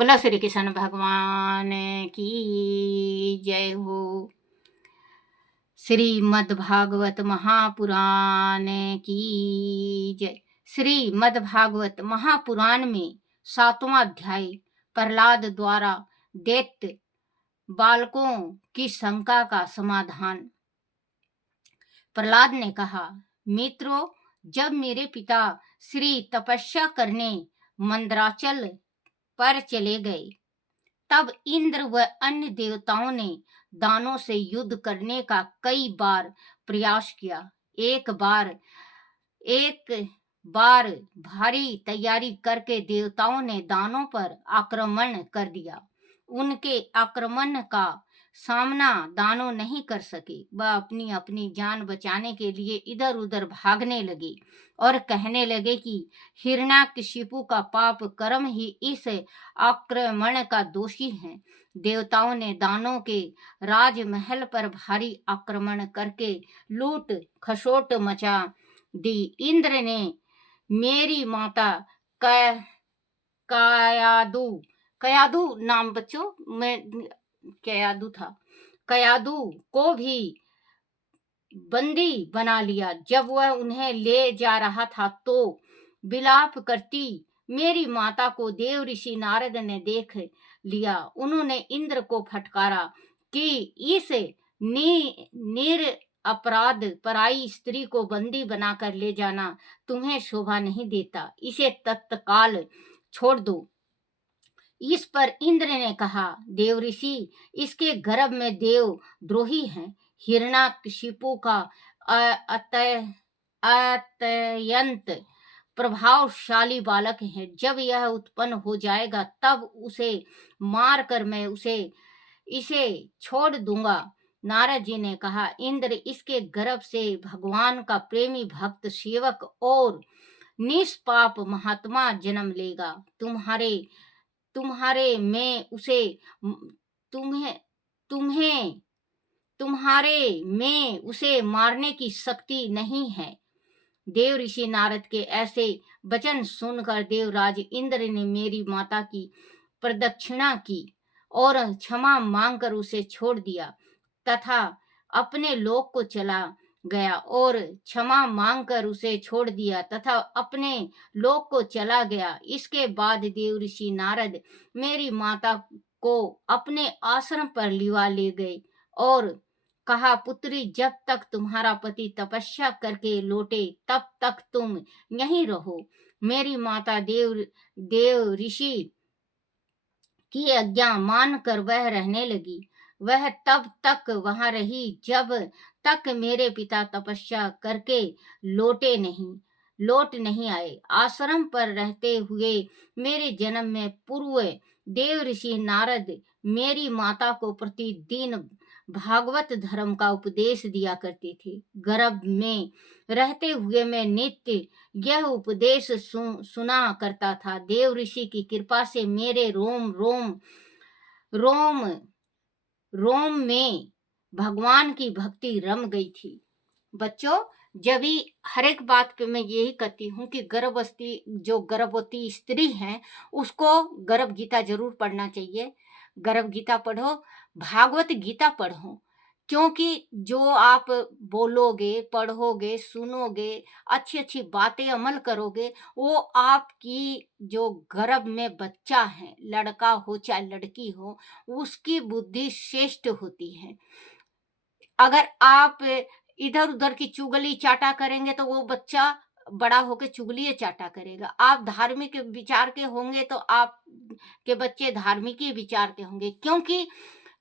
बोला श्री कृष्ण भगवान की जय हो। श्रीमद्भागवत महापुराण की जय। श्रीमद्भागवत महापुराण में 7वां अध्याय प्रहलाद द्वारा दैत्य बालकों की शंका का समाधान। प्रहलाद ने कहा, मित्रों, जब मेरे पिता श्री तपस्या करने मंदराचल पर चले गए, तब इंद्र व अन्य देवताओं ने दानों से युद्ध करने का कई बार प्रयास किया। एक बार भारी तैयारी करके देवताओं ने दानों पर आक्रमण कर दिया। उनके आक्रमण का सामना दानव नहीं कर सके। वह अपनी अपनी जान बचाने के लिए इधर उधर भागने लगे और कहने लगे कि हिरण्याकशिपु का पाप कर्म ही इस आक्रमण का दोषी है। देवताओं ने दानों के राजमहल पर भारी आक्रमण करके लूट खसोट मचा दी। इंद्र ने मेरी माता कयादू कयादू नाम बच्चों मैं कयादू था, कयादू को भी बंदी बना लिया। जब वह उन्हें ले जा रहा था तो विलाप करती मेरी माता को देव ऋषि नारद ने देख लिया। उन्होंने इंद्र को फटकारा कि इस निर अपराध पराई स्त्री को बंदी बनाकर ले जाना तुम्हें शोभा नहीं देता, इसे तत्काल छोड़ दो। इस पर इंद्र ने कहा, देव ऋषि, इसके गर्भ में देव द्रोही हैं। हिरण्याकशिपु का अत्यंत प्रभावशाली बालक है। जब यह उत्पन्न हो जाएगा तब उसे मारकर मैं इसे छोड़ दूंगा। नारद जी ने कहा, इंद्र, इसके गर्भ से भगवान का प्रेमी भक्त सेवक और निष्पाप महात्मा जन्म लेगा। तुम्हारे में उसे मारने की शक्ति नहीं है। देव ऋषि नारद के ऐसे वचन सुनकर देवराज इंद्र ने मेरी माता की प्रदक्षिणा की और क्षमा मांगकर उसे छोड़ दिया तथा अपने लोक को चला गया और क्षमा मांगकर उसे छोड़ दिया तथा अपने लोक को चला गया। इसके बाद देव ऋषि नारद मेरी माता को अपने आश्रम पर लिवा ले गए और कहा, पुत्री, जब तक तुम्हारा पति तपस्या करके लौटे तब तक तुम यहीं रहो। मेरी माता देव ऋषि की आज्ञा मानकर वह रहने लगी। वह तब तक वहां रही जब तक मेरे पिता तपस्या करके लौट नहीं आए। आश्रम पर रहते हुए मेरे जन्म में पूर्व देव ऋषि नारद मेरी माता को प्रतिदिन भागवत धर्म का उपदेश दिया करते थे। गर्भ में रहते हुए मैं नित्य यह उपदेश सुना करता था। देव ऋषि की कृपा से मेरे रोम में भगवान की भक्ति रम गई थी। बच्चों, जब भी हर एक बात पे मैं यही कहती हूँ कि गर्भवती स्त्री है उसको गर्भ गीता जरूर पढ़ना चाहिए। गर्भ गीता पढ़ो, भागवत गीता पढ़ो, क्योंकि जो आप बोलोगे, पढ़ोगे, सुनोगे, अच्छी अच्छी बातें अमल करोगे, वो आपकी जो गर्भ में बच्चा है, लड़का हो चाहे लड़की हो, उसकी बुद्धि श्रेष्ठ होती है। अगर आप इधर उधर की चुगली चाटा करेंगे तो वो बच्चा बड़ा होकर चुगली चाटा करेगा। आप धार्मिक विचार के होंगे तो आप के बच्चे धार्मिक ही विचार के होंगे, क्योंकि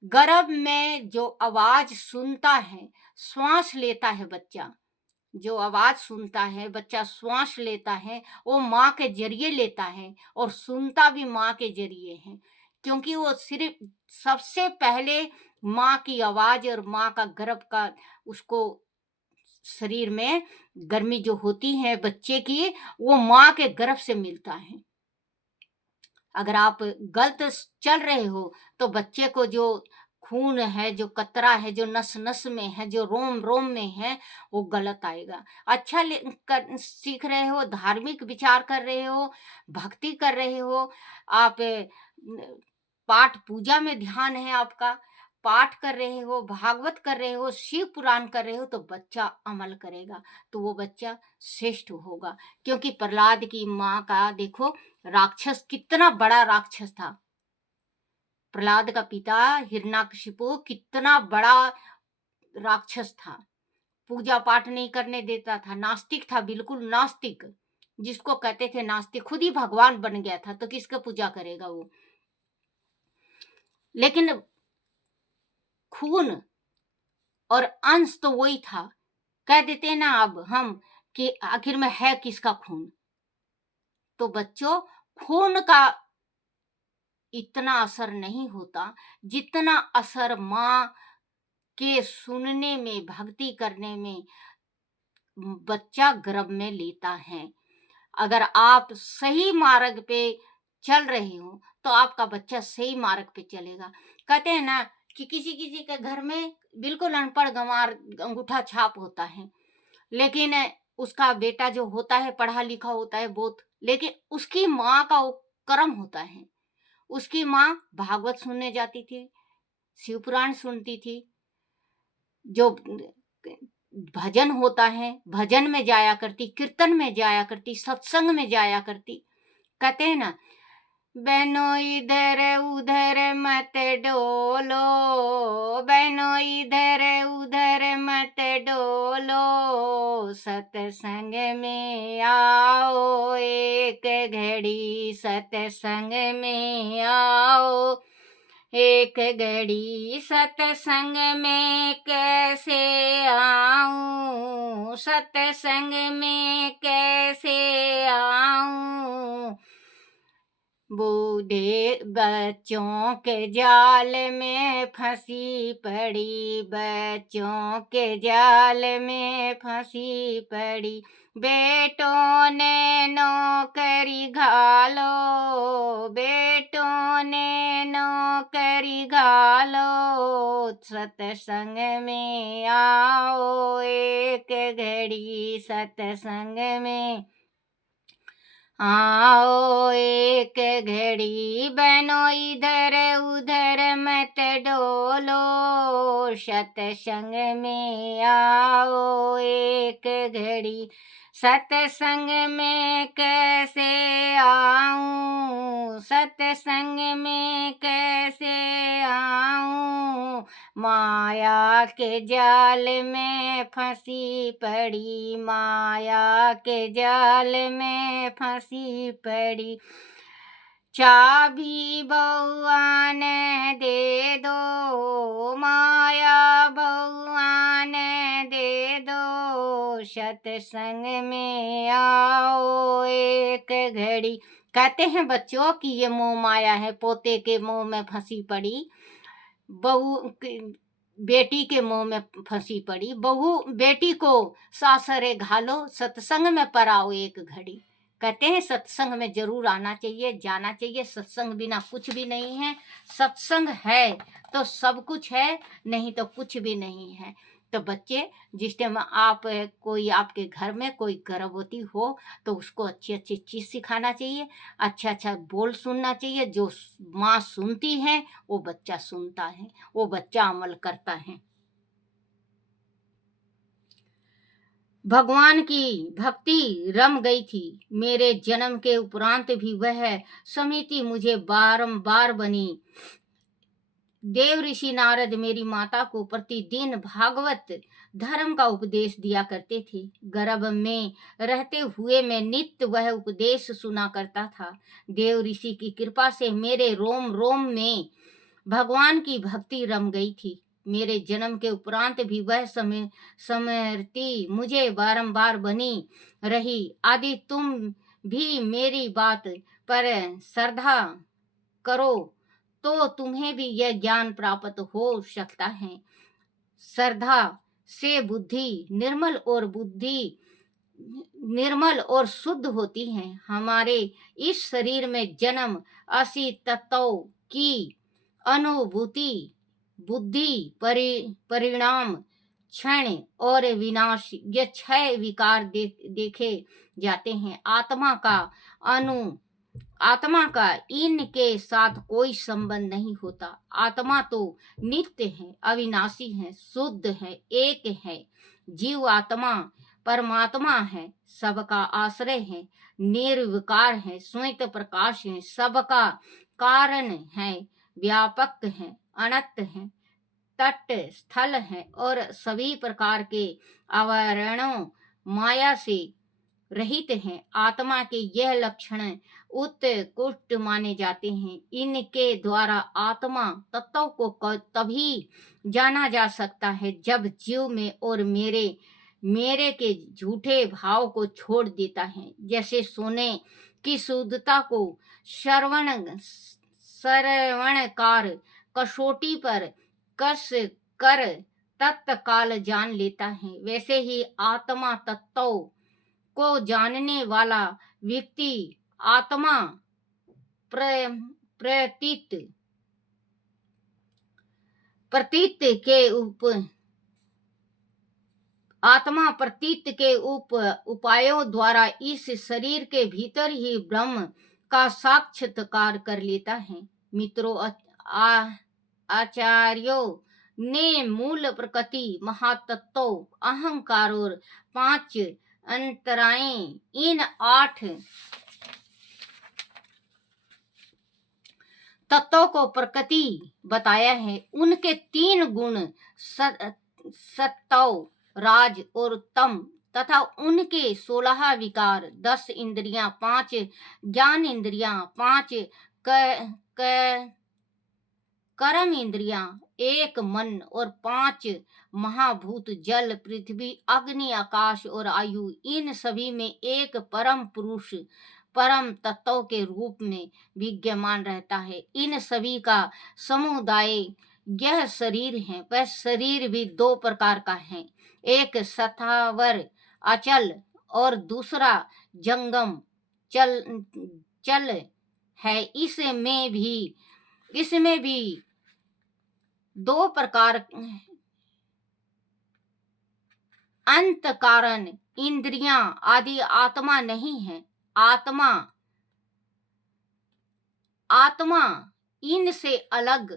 गर्भ में जो आवाज सुनता है, श्वास लेता है बच्चा, जो आवाज सुनता है बच्चा, श्वास लेता है, वो माँ के जरिए लेता है और सुनता भी माँ के जरिए है, क्योंकि वो सिर्फ सबसे पहले माँ की आवाज और माँ का गर्भ का उसको शरीर में गर्मी जो होती है बच्चे की, वो माँ के गर्भ से मिलता है। अगर आप गलत चल रहे हो तो बच्चे को जो खून है, जो कतरा है, जो नस नस में है, जो रोम रोम में है, वो गलत आएगा। अच्छा सीख रहे हो, धार्मिक विचार कर रहे हो, भक्ति कर रहे हो, आप पाठ पूजा में ध्यान है आपका, पाठ कर रहे हो, भागवत कर रहे हो, शिव पुराण कर रहे हो, तो बच्चा अमल करेगा, तो वो बच्चा श्रेष्ठ होगा। क्योंकि प्रहलाद की माँ का देखो, राक्षस कितना बड़ा राक्षस था। प्रहलाद का पिता हिरण्यकशिपु कितना बड़ा राक्षस था, पूजा पाठ नहीं करने देता था, नास्तिक था, बिल्कुल नास्तिक, जिसको कहते थे नास्तिक, खुद ही भगवान बन गया था, तो किसका पूजा करेगा वो। लेकिन खून और अंश तो वही था। कह देते ना अब हम कि आखिर में है किसका खून। तो बच्चों, खून का इतना असर नहीं होता जितना असर माँ के सुनने में, भक्ति करने में बच्चा गर्भ में लेता है। अगर आप सही मार्ग पे चल रहे हो तो आपका बच्चा सही मार्ग पे चलेगा। कहते हैं ना कि किसी किसी के घर में बिल्कुल अनपढ़ गंवार अंगूठा छाप होता है, लेकिन उसका बेटा जो होता है पढ़ा लिखा होता है बहुत, लेकिन उसकी माँ का वो कर्म होता है। उसकी माँ भागवत सुनने जाती थी, शिव पुराण सुनती थी, जो भजन होता है भजन में जाया करती, कीर्तन में जाया करती, सत्संग में जाया करती। कहते हैं ना, बहनो इधर उधर मत डोलो, बहनो इधर उधर मत डोलो, सत्संग में आओ एक घड़ी, सत्संग में आओ एक घड़ी, सत्संग में कैसे आऊं, सत्संग में कैसे आऊं, बूढ़े बच्चों के जाल में फंसी पड़ी, बच्चों के जाल में फंसी पड़ी, बेटों ने नौकरी घालो, बेटों ने नौकरी घालो, सत्संग में आओ एक घड़ी, सत्संग में आओ एक घड़ी, बनो इधर उधर मत डोलो, सत्संग में आओ एक घड़ी, सत्संग में कैसे आऊं, सत्संग में कैसे आऊं, माया के जाल में फंसी पड़ी, माया के जाल में फंसी पड़ी, चाबी बउआ ने दे दो, माया बउआ ने दे दो, सत्संग में आओ एक घड़ी। कहते हैं बच्चों कि ये मोह माया है, पोते के मोह में फंसी पड़ी, बहू बेटी के मुंह में फंसी पड़ी, बहू बेटी को सासरे घालो, सत्संग में पराओ एक घड़ी। कहते हैं सत्संग में जरूर आना चाहिए, जाना चाहिए, सत्संग बिना कुछ भी नहीं है, सत्संग है तो सब कुछ है, नहीं तो कुछ भी नहीं है। तो बच्चे, जिस टाइम आप कोई आपके घर में कोई गर्भवती हो तो उसको अच्छी अच्छी चीज़ सिखाना चाहिए, अच्छा अच्छा बोल सुनना चाहिए, जो माँ सुनती है वो बच्चा सुनता है, वो बच्चा अमल करता है। भगवान की भक्ति रम गई थी, मेरे जन्म के उपरांत भी वह समिति मुझे बारंबार बनी। देव ऋषि नारद मेरी माता को प्रतिदिन भागवत धर्म का उपदेश दिया करते थे। गर्भ में रहते हुए मैं नित्य वह उपदेश सुना करता था। देव ऋषि की कृपा से मेरे रोम रोम में भगवान की भक्ति रम गई थी। मेरे जन्म के उपरांत भी वह स्मृति मुझे बारंबार बनी रही। आदि तुम भी मेरी बात पर श्रद्धा करो तो तुम्हें भी यह ज्ञान प्राप्त हो सकता है। श्रद्धा से बुद्धि निर्मल और शुद्ध होती है। हमारे इस शरीर में जन्म 80 तत्वों की अनुभूति बुद्धि, परिणाम, क्षण और विनाश, ये 6 विकार देखे जाते हैं। आत्मा का इनके साथ कोई संबंध नहीं होता। आत्मा तो नित्य है, अविनाशी है, शुद्ध है, एक है। जीव आत्मा परमात्मा है, सबका आश्रय है, निर्विकार है, श्वेत प्रकाश है, सबका कारण है, व्यापक है, अनंत है, तट स्थल है और सभी प्रकार के आवरणों माया से रहित हैं। आत्मा के यह लक्षण उत्कृष्ट माने जाते हैं। इनके द्वारा आत्मा तत्व को तभी जाना जा सकता है जब जीव में और मेरे के झूठे भाव को छोड़ देता है। जैसे सोने की शुद्धता को श्रवणकार कसौटी पर कस कर तत्काल जान लेता है, वैसे ही आत्मा तत्व को जानने वाला व्यक्ति आत्मा प्रतीत के उपायों द्वारा इस शरीर के भीतर ही ब्रह्म का साक्षात्कार कर लेता है। मित्रों, आचार्यों ने मूल प्रकृति, महातत्व, अहंकार और 5 अंतराएं, इन 8 तत्वों को प्रकृति बताया है। उनके 3 गुण सत्व, राज और तम तथा उनके 16 विकार, 10 इंद्रियां, 5 ज्ञान इंद्रियां, 5 कर्म इंद्रियां, 1 मन और 5 महाभूत, जल, पृथ्वी, अग्नि, आकाश और आयु, इन सभी में एक परम पुरुष परम तत्व के रूप में विद्यमान रहता है। इन सभी का समुदाय यह शरीर है। वह शरीर भी 2 प्रकार का है, एक स्थावर अचल और दूसरा जंगम चल है। इसमें भी 2 प्रकार, अंत कारण, इंद्रियां आदि आत्मा नहीं है। आत्मा इनसे अलग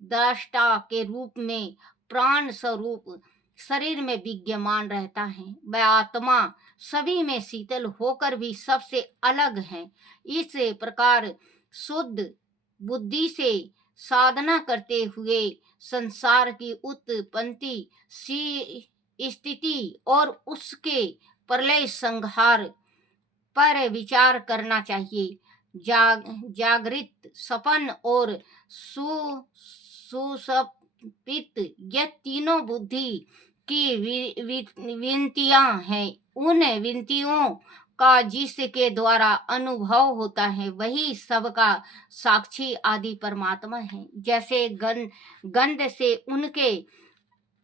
दृष्टा के रूप में प्राण स्वरूप शरीर में विद्यमान रहता है। वह आत्मा सभी में शीतल होकर भी सबसे अलग है। इस प्रकार शुद्ध बुद्धि से साधना करते हुए संसार की उत्पत्ति, स्थिति और उसके प्रलय संहार पर विचार करना चाहिए। जागृत, सपन और सुसुप्त, ये तीनों बुद्धि की विंतियां हैं। उन विंतियों का जिसके द्वारा अनुभव होता है वही सबका साक्षी आदि परमात्मा है। जैसे गंध से उनके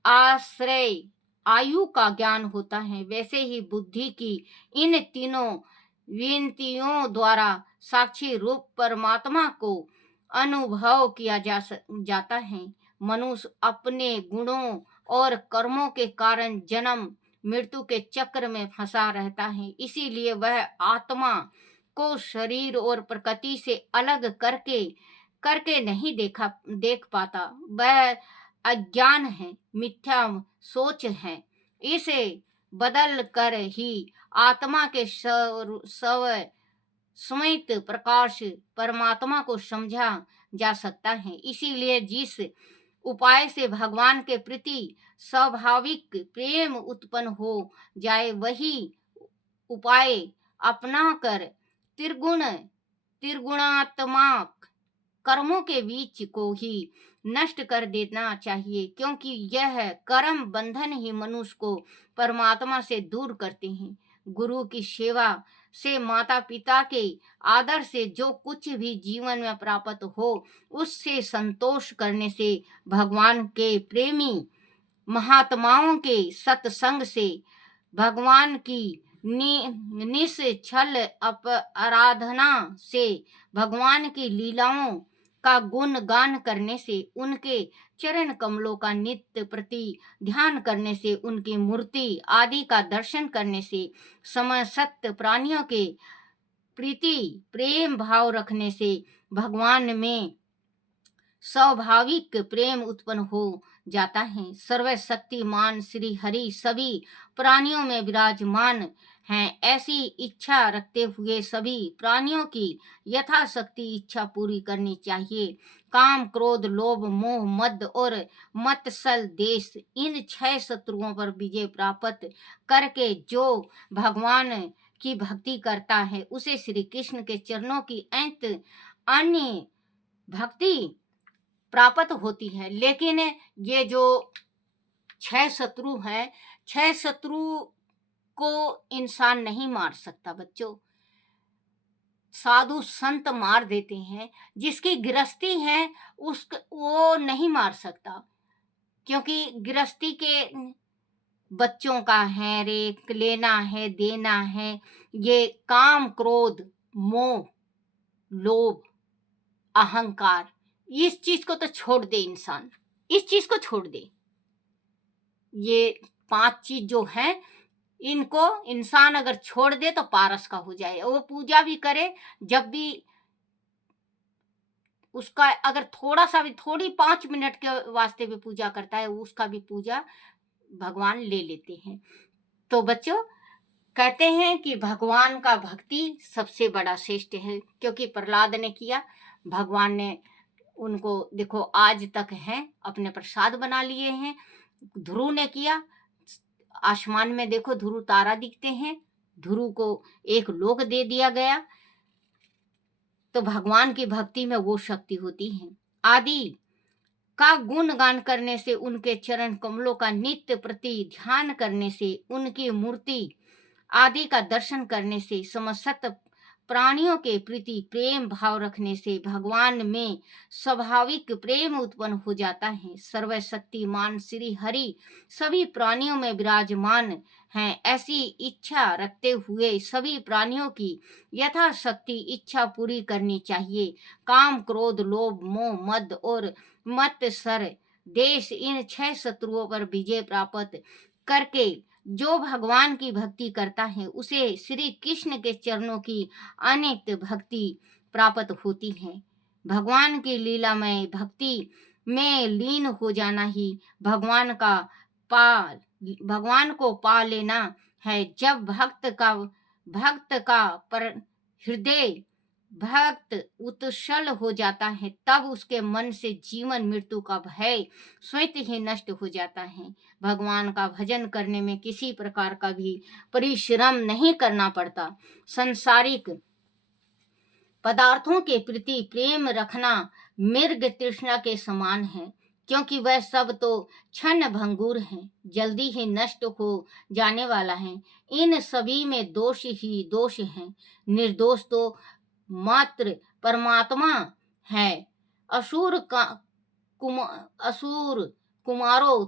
आश्रय आयु का ज्ञान होता है, वैसे ही बुद्धि की इन तीनों विंतियों द्वारा साक्षी रूप परमात्मा को अनुभव किया जाता है। मनुष्य अपने गुणों और कर्मों के कारण जन्म मृत्यु के चक्र में फंसा रहता है। इसीलिए वह आत्मा को शरीर और प्रकृति से अलग करके नहीं देख पाता। वह अज्ञान है, मिथ्या सोच है। इसे बदल कर ही आत्मा के श्वेत प्रकाश परमात्मा को समझा जा सकता है। इसीलिए जिस उपाय से भगवान के प्रति स्वाभाविक प्रेम उत्पन्न हो जाए, वही उपाय अपनाकर त्रिगुणात्मक कर्मों के बीच को ही नष्ट कर देना चाहिए, क्योंकि यह कर्म बंधन ही मनुष्य को परमात्मा से दूर करते हैं। गुरु की सेवा से, माता पिता के आदर से जो कुछ भी जीवन में प्राप्त हो उससे संतोष करने से, भगवान के प्रेमी महात्माओं के सत्संग से, भगवान की निश्चल आराधना से, भगवान की लीलाओं का गुणगान करने से, उनके चरण कमलों का नित्य प्रति ध्यान करने से, उनकी मूर्ति आदि का दर्शन करने से, समस्त प्राणियों के प्रीति प्रेम भाव रखने से भगवान में स्वाभाविक प्रेम उत्पन्न हो जाता है। सर्वशक्तिमान श्री हरि सभी प्राणियों में विराजमान हैं। ऐसी इच्छा रखते हुए सभी प्राणियों की यथाशक्ति इच्छा पूरी करनी चाहिए। काम, क्रोध, लोभ, मोह, मद और मत्सल देश, इन 6 शत्रुओं पर विजय प्राप्त करके जो भगवान की भक्ति करता है, उसे श्री कृष्ण के चरणों की अन्य भक्ति प्राप्त होती है। लेकिन ये जो 6 शत्रु हैं, 6 शत्रु को इंसान नहीं मार सकता बच्चों। साधु संत मार देते हैं। जिसकी गृहस्थी है वो नहीं मार सकता, क्योंकि गृहस्थी के बच्चों का है, रेख लेना है, देना है। ये काम, क्रोध, मोह, लोभ, अहंकार, इस चीज को तो छोड़ दे इंसान, इस चीज को छोड़ दे। ये 5 चीज जो हैं, इनको इंसान अगर छोड़ दे तो पारस का हो जाए। वो पूजा भी करे, जब भी उसका अगर थोड़ा सा भी, थोड़ी 5 मिनट के वास्ते भी पूजा करता है, उसका भी पूजा भगवान ले लेते हैं। तो बच्चों, कहते हैं कि भगवान का भक्ति सबसे बड़ा श्रेष्ठ है, क्योंकि प्रहलाद ने किया, भगवान ने उनको देखो आज तक हैं, अपने प्रसाद बना लिए हैं। ध्रुव ने किया, आसमान में देखो ध्रुव तारा दिखते हैं, ध्रुव को एक लोक दे दिया गया। तो भगवान की भक्ति में वो शक्ति होती है। आदि का गुणगान करने से, उनके चरण कमलों का नित्य प्रति ध्यान करने से, उनकी मूर्ति आदि का दर्शन करने से, समस्त प्राणियों के प्रति प्रेम भाव रखने से भगवान में स्वाभाविक प्रेम उत्पन्न हो जाता है। सर्वशक्तिमान श्री हरि सभी प्राणियों में विराजमान हैं। ऐसी इच्छा रखते हुए सभी प्राणियों की यथाशक्ति इच्छा पूरी करनी चाहिए। काम, क्रोध, लोभ, मोह, मद और मत्सर देश, इन 6 शत्रुओं पर विजय प्राप्त करके जो भगवान की भक्ति करता है, उसे श्री कृष्ण के चरणों की अनेक भक्ति प्राप्त होती है। भगवान की लीलामय भक्ति में लीन हो जाना ही भगवान को पा लेना है। जब भक्त का पर हृदय भक्त उत्सल हो जाता है, तब उसके मन से जीवन मृत्यु का भय स्वतः ही नष्ट हो जाता है। भगवान का भजन करने में किसी प्रकार का भी परिश्रम नहीं करना पड़ता। संसारिक पदार्थों के प्रति प्रेम रखना मृग तृष्णा के समान है, क्योंकि वह सब तो क्षण भंगुर है, जल्दी ही नष्ट हो जाने वाला है। इन सभी में दोष ही दोष है। निर्दोष तो मात्र परमात्मा है। असुर कुमारों,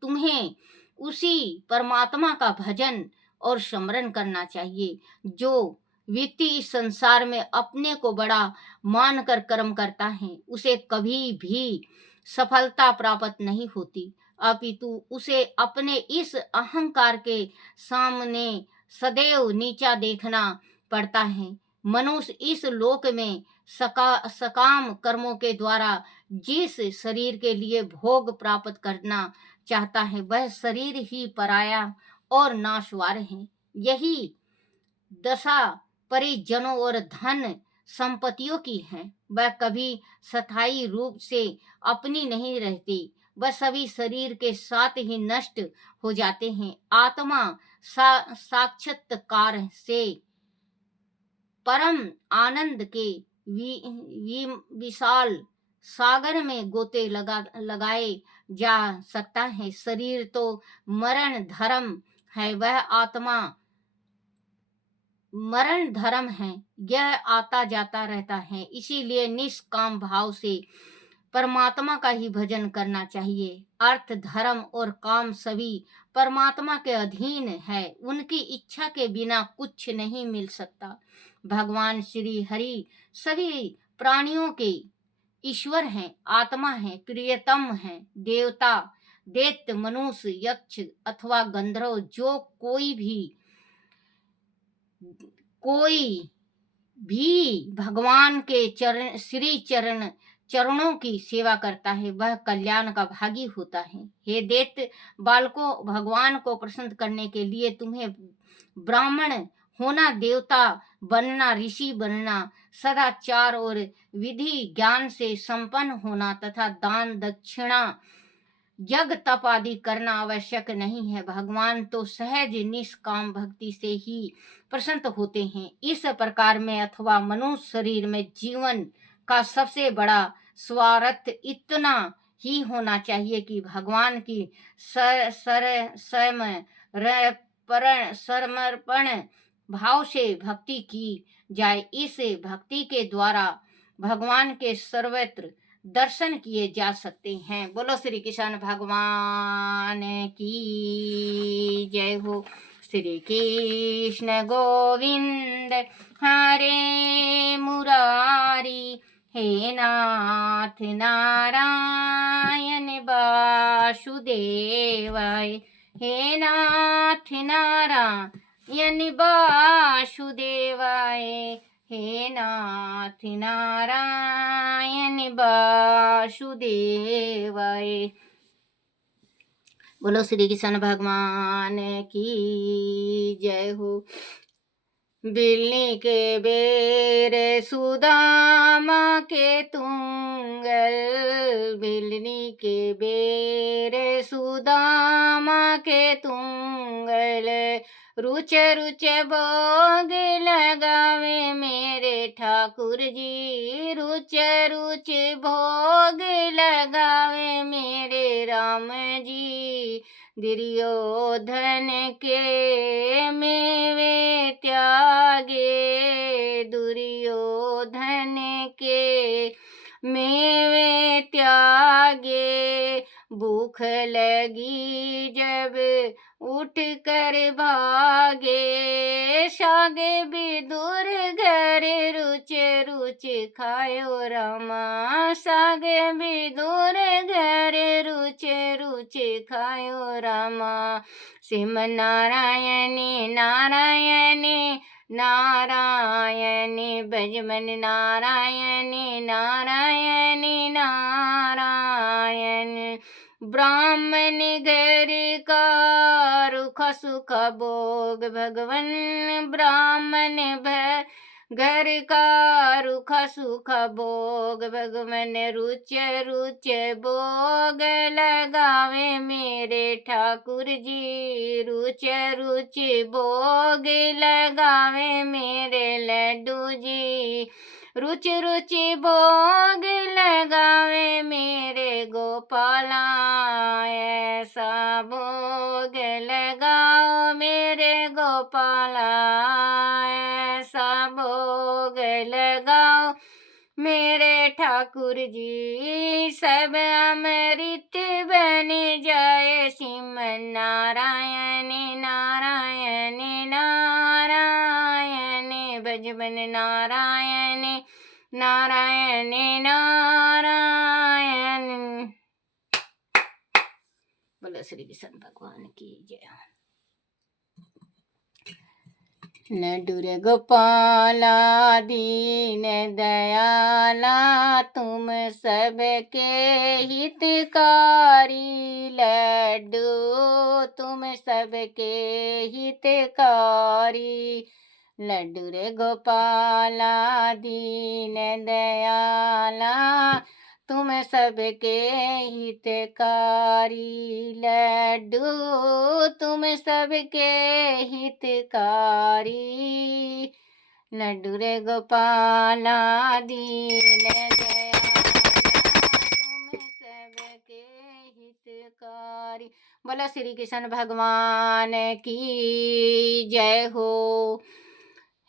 तुम्हें उसी परमात्मा का भजन और स्मरण करना चाहिए। जो व्यक्ति इस संसार में अपने को बड़ा मानकर कर्म करता है, उसे कभी भी सफलता प्राप्त नहीं होती, अपितु उसे अपने इस अहंकार के सामने सदैव नीचा देखना पड़ता है। मनुष्य इस लोक में सकाम कर्मों के द्वारा जिस शरीर के लिए भोग प्राप्त करना चाहता है, वह शरीर ही पराया और नाशवान है। यही दशा परिजनों और धन संपत्तियों की है। वह कभी स्थायी रूप से अपनी नहीं रहती, वह सभी शरीर के साथ ही नष्ट हो जाते हैं। आत्मा साक्षात्कार से परम आनंद के विशाल सागर में गोते लगाए जा सकता है। शरीर तो मरण धर्म है, वह आत्मा मरण धर्म है, यह आता जाता रहता है। इसीलिए निष्काम भाव से परमात्मा का ही भजन करना चाहिए। अर्थ, धर्म और काम सभी परमात्मा के अधीन है, उनकी इच्छा के बिना कुछ नहीं मिल सकता। भगवान श्री हरि सभी प्राणियों के ईश्वर हैं, आत्मा हैं, प्रियतम हैं, देवता, दैत्य, मनुष्य, यक्ष अथवा गंधर्व, जो कोई भी भगवान के चरणों की सेवा करता है वह कल्याण का भागी होता है। हे दैत्य बालकों, भगवान को प्रसन्न करने के लिए तुम्हें ब्राह्मण होना, देवता बनना, ऋषि बनना, सदाचार और विधि ज्ञान से संपन्न होना तथा दान दक्षिणा यज्ञ तप आदि करना आवश्यक नहीं है। भगवान तो सहज निष्काम भक्ति से ही प्रसन्न होते हैं। इस प्रकार में अथवा मनुष्य शरीर में जीवन का सबसे बड़ा स्वार्थ इतना ही होना चाहिए कि भगवान की समर्पण भाव से भक्ति की जाए। इस भक्ति के द्वारा भगवान के सर्वत्र दर्शन किए जा सकते हैं। बोलो श्री कृष्ण भगवान की जय हो। श्री कृष्ण गोविंद हरे मुरारी, हे नाथ नारायण वासुदेवाय, हे नाथ नारायण वासुदेवाय, हे नाथ नारायण वासुदेवाय। बोलो श्री कृष्ण भगवान की जय हो। बिल्ली के बेर सुदामा के तुंगल, बिल्ली के बेर सुदामा के तुंगल, रुच रुच भोग लगावे मेरे ठाकुर जी, रुच रुच भोग लगावे मेरे राम जी। दुर्योधन के मेवे त्यागे, दुर्योधन के मेवे त्यागे, भूख लगी जब उठ कर भागे, सागे विदुर घर रुच रुच खायो रामा, सागे विदुर घर रुच रुच खायो रामा। सिम नारायणी नारायणी नारायणी, बजमन नारायणी नारायणी नारायण। ब्राह्मण घर का रुख सुख भोग भगवन, ब्राह्मण घर का रुख सुख भोग भगवन, रुच रुच भोग लगावे मेरे ठाकुर जी, रुच रुच भोग लगावे मेरे लड्डू जी, रुच रुच भोग लगावे मेरे गोपाला, ऐसा भोग लगाओ मेरे गोपाला, ऐसा भोग लगाओ मेरे ठाकुर जी, सब अमृत बन जाए। श्रीमन नारायण नारायण नारायण, भजबन नारायण नारायण नारायण। बोलो श्री कृष्ण भगवान की जय। लड्डू रे गोपाला दीन दयाला, तुम सबके हितकारी, लड्डू तुम सबके हितकारी, लड्डू रे गोपाला दीन दयाला, तुम सबके हितकारी, लड्डू तुम सबके हितकारी, लड्डू रे गोपाला दीन दयाला, तुम सबके हितकारी। बोला श्री कृष्ण भगवान की जय हो।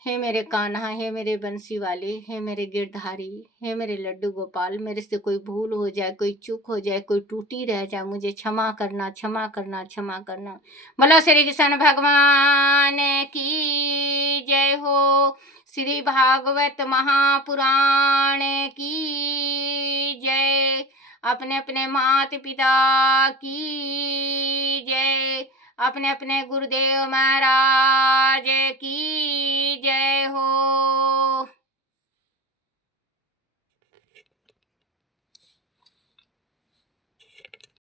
हे मेरे कान्हा, हे मेरे बंसी वाले, हे मेरे गिरधारी, हे मेरे लड्डू गोपाल, मेरे से कोई भूल हो जाए, कोई चूक हो जाए, कोई टूटी रह जाए, मुझे क्षमा करना क्षमा करना क्षमा करना। बोला श्री कृष्ण भगवान की जय हो। श्री भागवत महापुराण की जय। अपने अपने माता पिता की जय। अपने अपने गुरुदेव महाराज की जय हो।